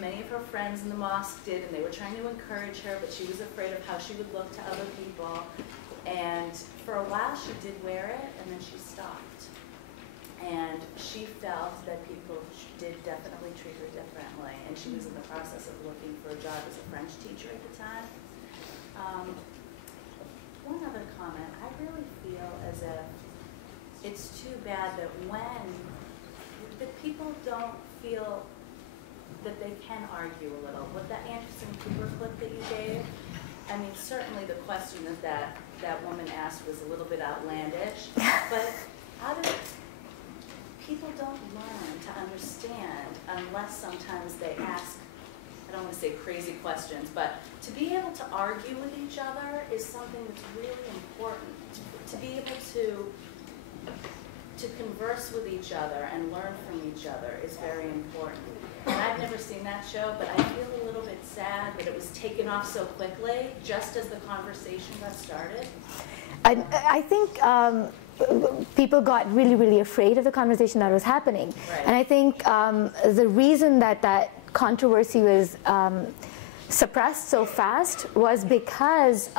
Many of her friends in the mosque did, and they were trying to encourage her, but she was afraid of how she would look to other people. And for a while, she did wear it, and then she stopped. And she felt that people did definitely treat her differently, and she was in the process of looking for a job as a French teacher at the time. One other comment, I really feel as if it's too bad that that people don't feel that they can argue a little. With that Anderson Cooper clip that you gave, I mean, certainly the question that woman asked was a little bit outlandish, but people don't learn to understand unless sometimes they ask, I don't want to say crazy questions, but to be able to argue with each other is something that's really important. To be able to converse with each other and learn from each other is very important. And I've never seen that show, but I feel a little bit sad that it was taken off so quickly, just as the conversation got started. I think people got really, really afraid of the conversation that was happening. Right. And I think the reason that controversy was suppressed so fast was because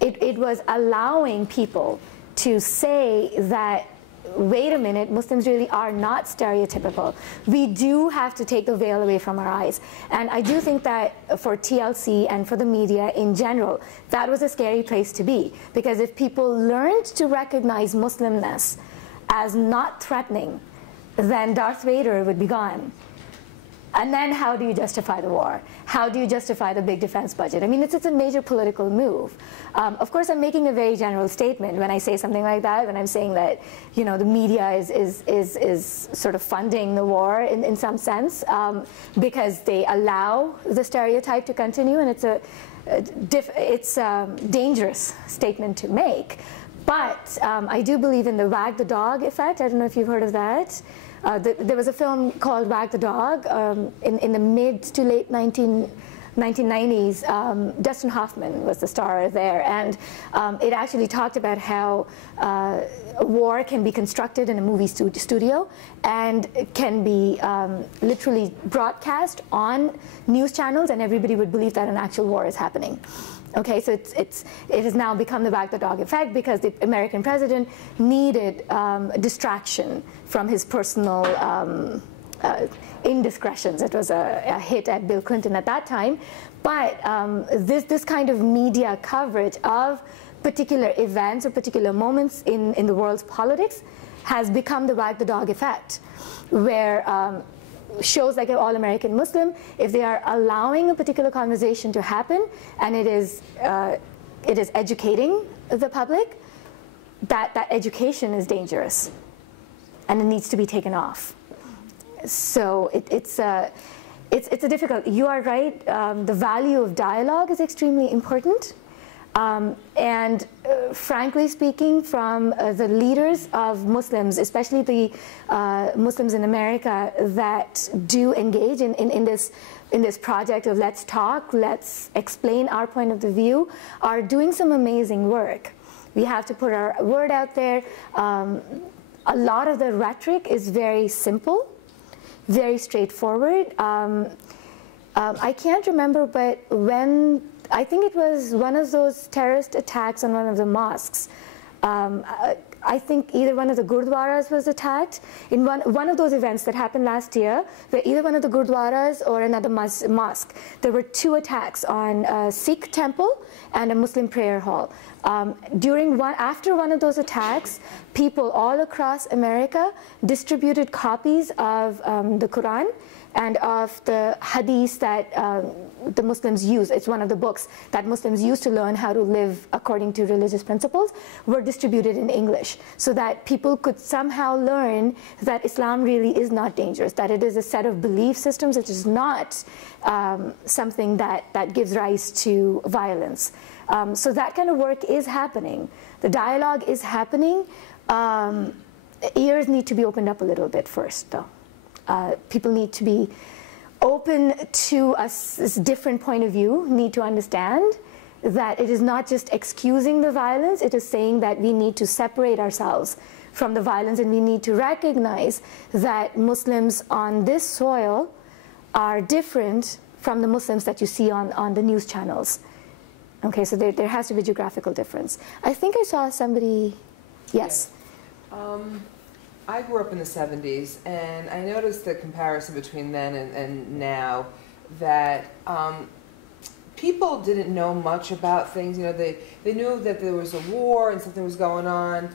it was allowing people to say that, wait a minute, Muslims really are not stereotypical. We do have to take the veil away from our eyes. And I do think that for TLC and for the media in general, that was a scary place to be. Because if people learned to recognize Muslimness as not threatening, then Darth Vader would be gone. And then how do you justify the war? How do you justify the big defense budget? I mean, it's a major political move. Of course, I'm making a very general statement when I say something like that, when I'm saying that, you know, the media is sort of funding the war in some sense, because they allow the stereotype to continue, and it's a dangerous statement to make. But I do believe in the wag the dog effect. I don't know if you've heard of that. There was a film called Wag the Dog in the mid to late 1990s. Dustin Hoffman was the star there, and it actually talked about how war can be constructed in a movie studio and can be literally broadcast on news channels, and everybody would believe that an actual war is happening. Okay, so it has now become the wag the dog effect because the American president needed distraction from his personal indiscretions. It was a hit at Bill Clinton at that time. But this kind of media coverage of particular events or particular moments in the world's politics has become the wag the dog effect, where shows like All American Muslim, if they are allowing a particular conversation to happen and it is educating the public, that education is dangerous and it needs to be taken off. So it's a difficult. You are right. The value of dialogue is extremely important. And frankly speaking, from the leaders of Muslims, especially the Muslims in America that do engage in this project of let's talk, let's explain our point of the view, are doing some amazing work. We have to put our word out there. A lot of the rhetoric is very simple, very straightforward. I can't remember, but when I think it was one of those terrorist attacks on one of the mosques. I think either one of the gurdwaras was attacked. In one of those events that happened last year, where either one of the gurdwaras or another mosque, there were 2 attacks on a Sikh temple and a Muslim prayer hall. After one of those attacks, people all across America distributed copies of the Quran and of the hadith that the Muslims use. It's one of the books that Muslims use to learn how to live according to religious principles, were distributed in English so that people could somehow learn that Islam really is not dangerous, that it is a set of belief systems, it is not something that gives rise to violence. So that kind of work is happening. The dialogue is happening. Ears need to be opened up a little bit first, though. People need to be open to this different point of view, need to understand that it is not just excusing the violence, it is saying that we need to separate ourselves from the violence, and we need to recognize that Muslims on this soil are different from the Muslims that you see on the news channels. Okay, so there has to be a geographical difference. I think I saw somebody, yes. I grew up in the 70s, and I noticed the comparison between then and now, that people didn't know much about things. You know, they knew that there was a war and something was going on,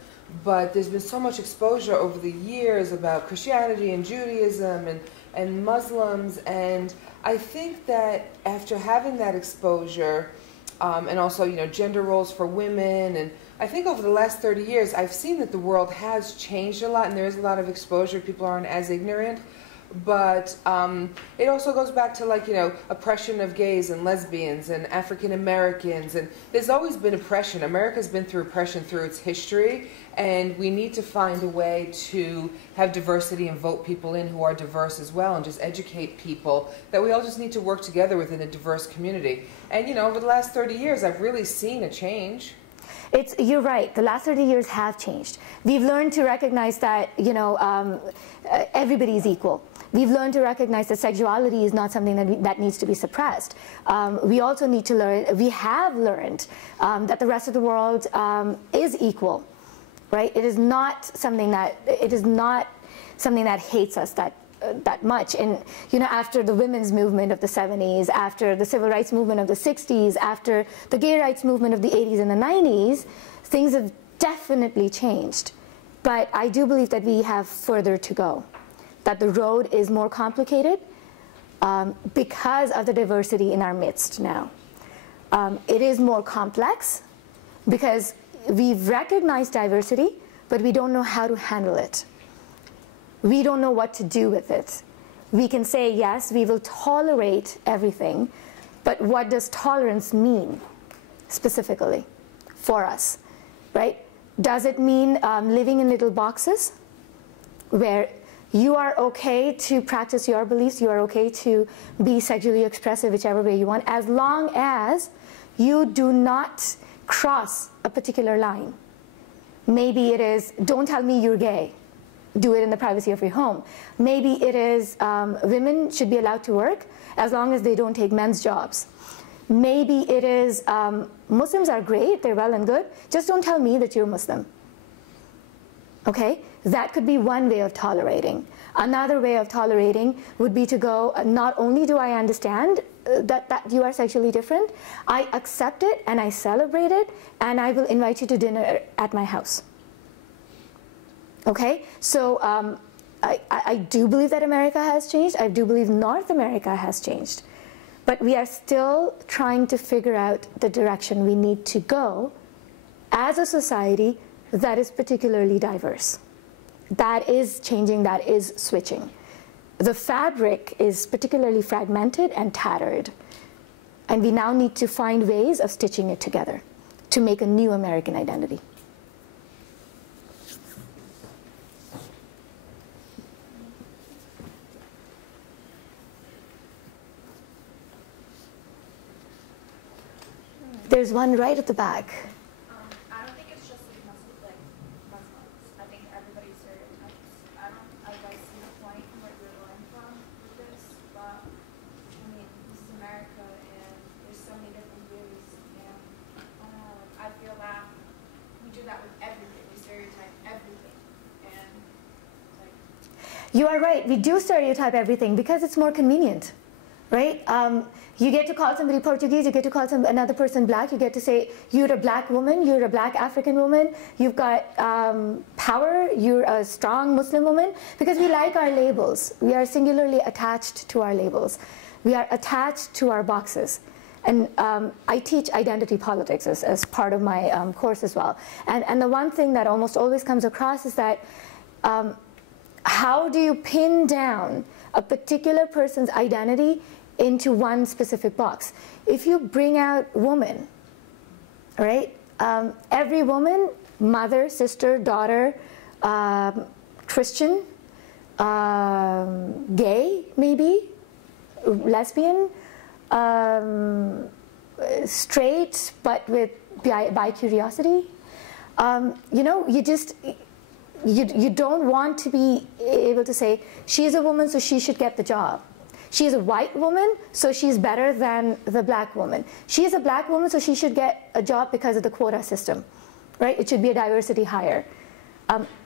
but there's been so much exposure over the years about Christianity and Judaism and Muslims, and I think that after having that exposure, and also, you know, gender roles for women, and I think over the last 30 years, I've seen that the world has changed a lot, and there is a lot of exposure. People aren't as ignorant. But it also goes back to, like, you know, oppression of gays and lesbians and African Americans. And there's always been oppression. America's been through oppression through its history. And we need to find a way to have diversity and vote people in who are diverse as well, and just educate people that we all just need to work together within a diverse community. And, you know, over the last 30 years, I've really seen a change. You're right. The last 30 years have changed. We've learned to recognize that, you know, everybody is equal. We've learned to recognize that sexuality is not something that needs to be suppressed. We also need to learn, we have learned that the rest of the world is equal, right? It is not something that hates us that much. And, you know, after the women's movement of the 70s, after the civil rights movement of the 60s, after the gay rights movement of the 80s and the 90s, things have definitely changed. But I do believe that we have further to go, that the road is more complicated because of the diversity in our midst now. It is more complex because we've recognized diversity, but we don't know how to handle it. We don't know what to do with it. We can say, yes, we will tolerate everything, but what does tolerance mean specifically for us, right? Does it mean living in little boxes where you are okay to practice your beliefs, you are okay to be sexually expressive whichever way you want, as long as you do not cross a particular line? Maybe it is, don't tell me you're gay. Do it in the privacy of your home. Maybe it is women should be allowed to work as long as they don't take men's jobs. Maybe it is Muslims are great, they're well and good, just don't tell me that you're Muslim. Okay? That could be one way of tolerating. Another way of tolerating would be to go, not only do I understand that you are sexually different, I accept it and I celebrate it, and I will invite you to dinner at my house. Okay? So I do believe that America has changed. I do believe North America has changed. But we are still trying to figure out the direction we need to go as a society that is particularly diverse. That is changing, that is switching. The fabric is particularly fragmented and tattered. And we now need to find ways of stitching it together to make a new American identity. There's one right at the back. I don't think it's just like Muslims. I think everybody's stereotypes. I see the point from where you're going from with this, but I mean, this is America, and there's so many different views, and I feel that we do that with everything. We stereotype everything, and like. You are right. We do stereotype everything because it's more convenient, right? You get to call somebody Portuguese, you get to call another person black, you get to say, you're a black woman, you're a black African woman, you've got power, you're a strong Muslim woman, because we like our labels. We are singularly attached to our labels. We are attached to our boxes. And I teach identity politics as part of my course as well. And the one thing that almost always comes across is that how do you pin down a particular person's identity into one specific box? If you bring out woman, right? Every woman, mother, sister, daughter, Christian, gay, maybe, lesbian, straight, but with bi-curiosity. You know, you don't want to be able to say, she's a woman, so she should get the job. She's a white woman, so she's better than the black woman. She's a black woman, so she should get a job because of the quota system, right? It should be a diversity hire.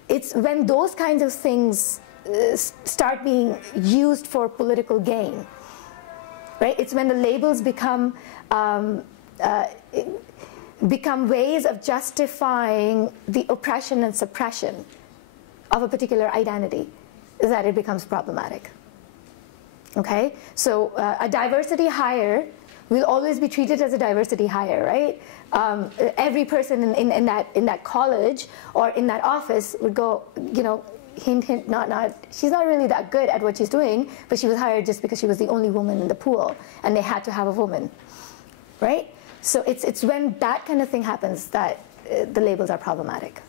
It's when those kinds of things start being used for political gain, right? It's when the labels become ways of justifying the oppression and suppression of a particular identity that it becomes problematic. Okay, so a diversity hire will always be treated as a diversity hire, right? Every person in that college or in that office would go, you know, hint, hint, not. She's not really that good at what she's doing, but she was hired just because she was the only woman in the pool, and they had to have a woman, right? So it's when that kind of thing happens that the labels are problematic.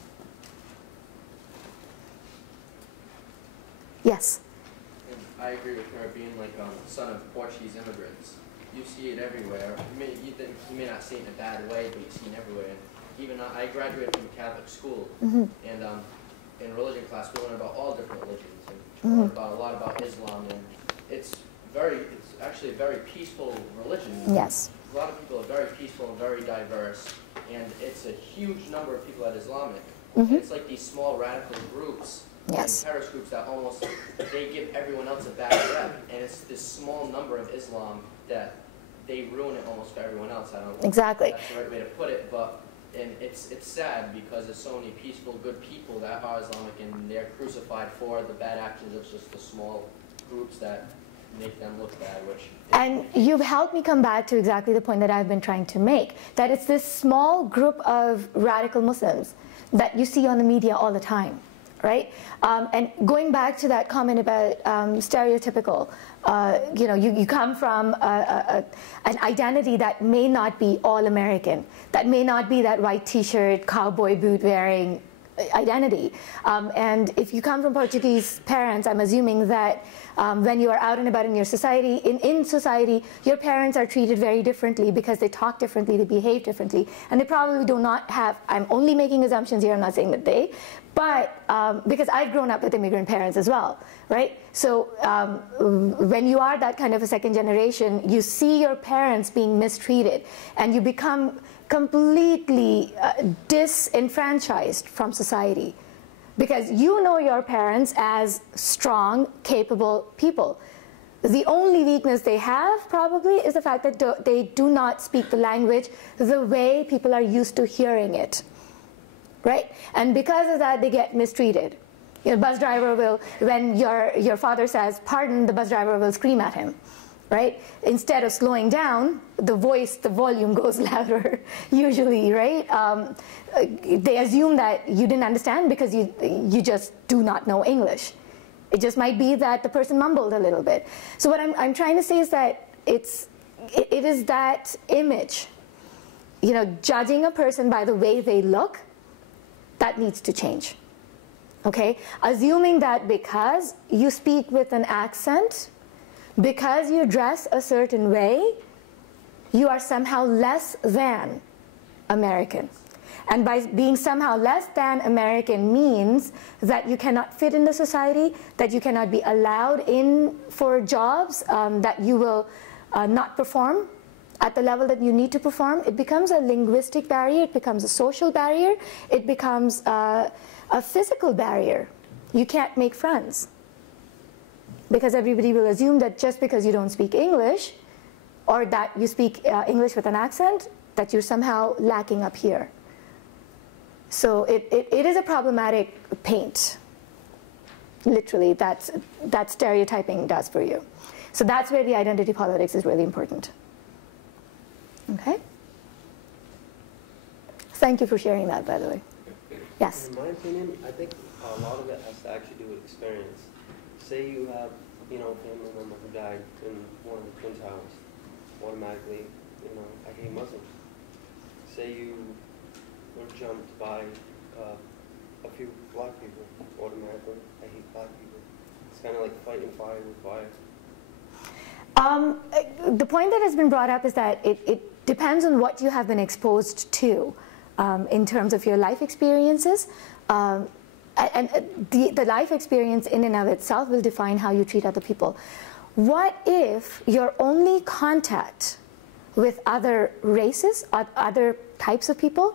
Yes. I agree with her being like son of Portuguese immigrants. You see it everywhere. You may not see it in a bad way, but you see it everywhere. And even I graduated from Catholic school, and in religion class we learn about all different religions, and learn about a lot about Islam, and it's actually a very peaceful religion. Yes. A lot of people are very peaceful and very diverse, and it's a huge number of people at Islamic. It's like these small radical groups. Yes. And terrorist groups that almost, they give everyone else a bad rep, and it's this small number of Islam that they ruin it almost for everyone else. I don't know exactly. if that's the right way to put it, but and it's sad because there's so many peaceful, good people that are Islamic, and they're crucified for the bad actions of just the small groups that make them look bad, which... And you've helped me come back to exactly the point that I've been trying to make, that it's this small group of radical Muslims that you see on the media all the time. Right? And going back to that comment about stereotypical, you know, you come from an identity that may not be all American, that may not be that white t-shirt, cowboy boot wearing identity. And if you come from Portuguese parents, I'm assuming that when you are out and about in your society, in society, your parents are treated very differently because they talk differently, they behave differently, and they probably do not have, I'm only making assumptions here, I'm not saying that they, but because I've grown up with immigrant parents as well, right? So when you are that kind of a second generation, you see your parents being mistreated, and you become completely disenfranchised from society. Because you know your parents as strong, capable people. The only weakness they have probably is the fact that they do not speak the language the way people are used to hearing it, right? And because of that, they get mistreated. Your bus driver will, when your father says, "Pardon," the bus driver will scream at him, right? Instead of slowing down, the volume goes louder, usually, right? They assume that you didn't understand because you just do not know English. It just might be that the person mumbled a little bit. So what I'm trying to say is that it is that image, you know, judging a person by the way they look, that needs to change, okay? Assuming that because you speak with an accent, because you dress a certain way, you are somehow less than American. And by being somehow less than American means that you cannot fit in the society, that you cannot be allowed in for jobs, that you will not perform at the level that you need to perform. It becomes a linguistic barrier, it becomes a social barrier, it becomes a physical barrier. You can't make friends. Because everybody will assume that just because you don't speak English, or that you speak English with an accent, that you're somehow lacking up here. So it is a problematic paint, literally, that stereotyping does for you. So that's where the identity politics is really important. Okay? Thank you for sharing that, by the way. Yes? In my opinion, I think a lot of it has to actually do with experience. Say you have, you know, a family member who died in one of the Twin Towers. Automatically, you know, I hate Muslims. Say you were jumped by a few black people. Automatically, I hate black people. It's kind of like fighting fire with fire. The point that has been brought up is that it depends on what you have been exposed to in terms of your life experiences. And the life experience in and of itself will define how you treat other people. What if your only contact with other races, other types of people,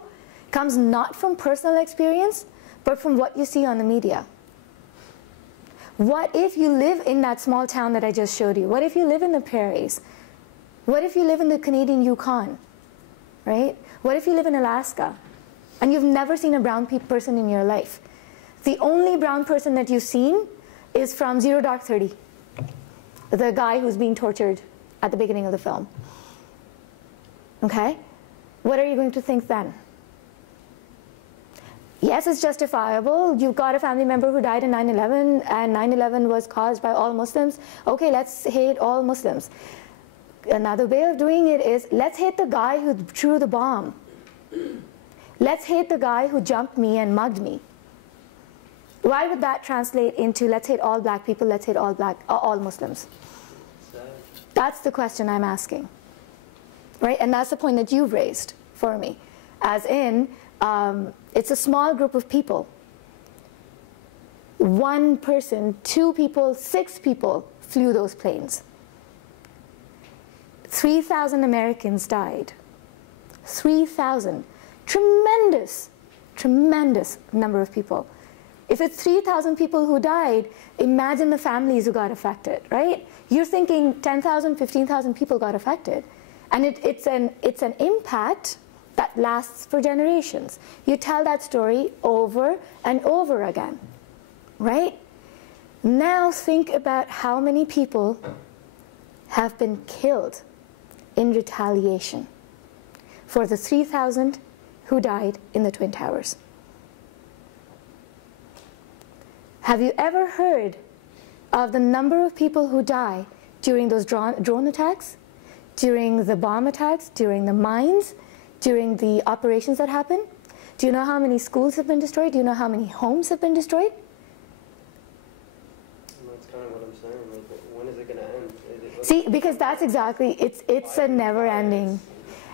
comes not from personal experience, but from what you see on the media? What if you live in that small town that I just showed you? What if you live in the prairies? What if you live in the Canadian Yukon, right? What if you live in Alaska and you've never seen a brown person in your life? The only brown person that you've seen is from 0 Dark 30, the guy who's being tortured at the beginning of the film. Okay? What are you going to think then? Yes, it's justifiable. You've got a family member who died in 9/11, and 9/11 was caused by all Muslims. Okay, let's hate all Muslims. Another way of doing it is, let's hate the guy who threw the bomb. Let's hate the guy who jumped me and mugged me. Why would that translate into let's hate all black people, let's hate all Muslims? That's the question I'm asking, right? And that's the point that you've raised for me, as in it's a small group of people. 1 person, 2 people, 6 people flew those planes. 3,000 Americans died. 3,000. Tremendous, tremendous number of people. If it's 3,000 people who died, imagine the families who got affected, right? You're thinking 10,000, 15,000 people got affected. And it's an impact that lasts for generations. You tell that story over and over again, right? Now think about how many people have been killed in retaliation for the 3,000 who died in the Twin Towers. Have you ever heard of the number of people who die during those drone attacks, during the bomb attacks, during the mines, during the operations that happen? Do you know how many schools have been destroyed? Do you know how many homes have been destroyed? That's kind of what I'm saying. Like, when is it going to end? See, because that's exactly, it's a never ending.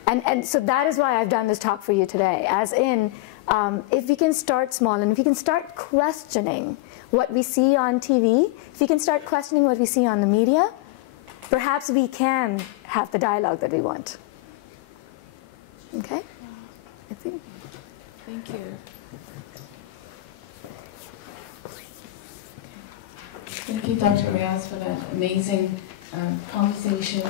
And so that is why I've done this talk for you today, as in, if we can start small and if we can start questioning what we see on TV, if we can start questioning what we see on the media, perhaps we can have the dialogue that we want. Okay? I think. Thank you. Thank you, Dr. Riaz, for that amazing conversation.